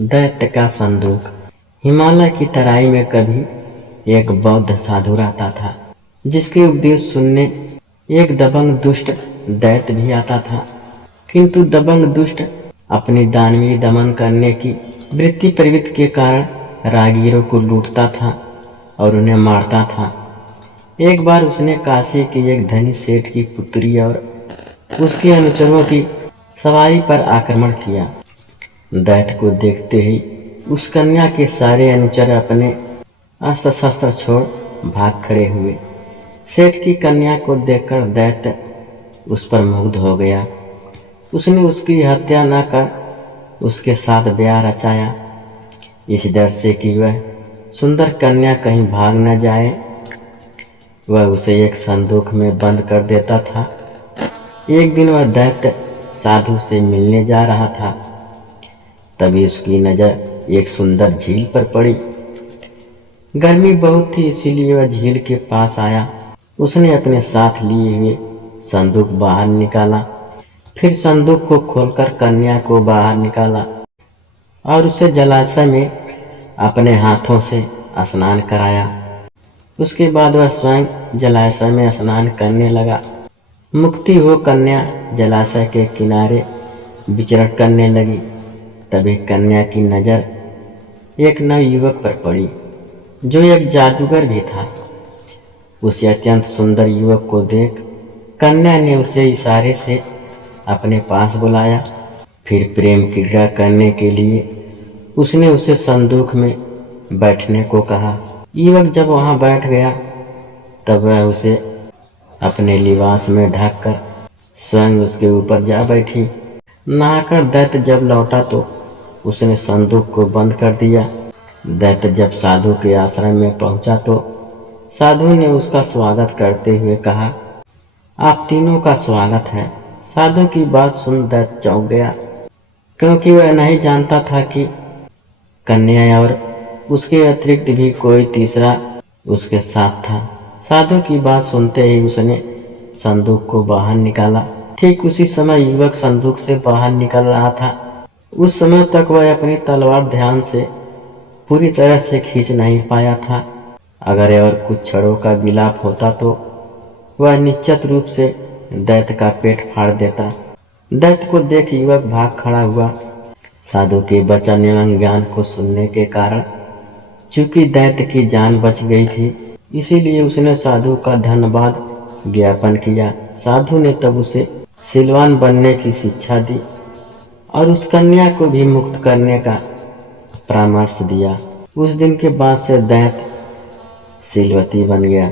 दैत्य का संदूक। हिमालय की तराई में कभी एक बौद्ध साधु रहता था, जिसके उपदेश सुनने एक दबंग दुष्ट दैत्य भी आता था। किंतु दबंग दुष्ट अपनी दानवीय दमन करने की वृत्ति प्रवृत्ति के कारण राहगीरों को लूटता था और उन्हें मारता था। एक बार उसने काशी के एक धनी सेठ की पुत्री और उसके अनुचरों की सवारी पर आक्रमण किया। दैत्य को देखते ही उस कन्या के सारे अनुचर अपने अस्त्र शस्त्र छोड़ भाग खड़े हुए। सेठ की कन्या को देखकर दैत्य उस पर मुग्ध हो गया। उसने उसकी हत्या न कर उसके साथ ब्याह रचाया, इस डर से कि वह सुंदर कन्या कहीं भाग न जाए। वह उसे एक संदूक में बंद कर देता था। एक दिन वह दैत्य साधु से मिलने जा रहा था, तभी उसकी नजर एक सुंदर झील पर पड़ी। गर्मी बहुत थी, इसीलिए वह झील के पास आया। उसने अपने साथ लिए हुए संदूक बाहर निकाला, फिर संदूक को खोलकर कन्या को बाहर निकाला और उसे जलाशय में अपने हाथों से स्नान कराया। उसके बाद वह स्वयं जलाशय में स्नान करने लगा। मुक्ति हो कन्या जलाशय के किनारे विचरण करने लगी। तभी कन्या की नजर एक नव युवक पर पड़ी, जो एक जादूगर भी था। उस अत्यंत सुंदर युवक को देख कन्या ने उसे इशारे से अपने पास बुलाया। फिर प्रेम क्रीड़ा करने के लिए उसने उसे संदूक में बैठने को कहा। युवक जब वहां बैठ गया, तब वह उसे अपने लिबास में ढककर स्वयं उसके ऊपर जा बैठी। नहाकर दैत्य जब लौटा तो उसने संदूक को बंद कर दिया। दैत्य जब साधु के आश्रम में पहुंचा तो साधु ने उसका स्वागत करते हुए कहा, आप तीनों का स्वागत है। साधु की बात सुन दैत्य चौंक गया, क्योंकि वह नहीं जानता था कि कन्या और उसके अतिरिक्त भी कोई तीसरा उसके साथ था। साधु की बात सुनते ही उसने संदूक को बाहर निकाला। ठीक उसी समय युवक संदूक से बाहर निकल रहा था। उस समय तक वह अपनी तलवार ध्यान से पूरी तरह से खींच नहीं पाया था। अगर और कुछ क्षणों का विलाप होता तो वह निश्चित रूप से दैत्य का पेट फाड़ देता। दैत्य को देख युवक भाग खड़ा हुआ। साधु के वचन एवं ज्ञान को सुनने के कारण चूंकि दैत्य की जान बच गई थी, इसीलिए उसने साधु का धन्यवाद ज्ञापन किया। साधु ने तब उसे सिलवान बनने की शिक्षा दी और उस कन्या को भी मुक्त करने का परामर्श दिया। उस दिन के बाद से दैत्य सीलवती बन गया।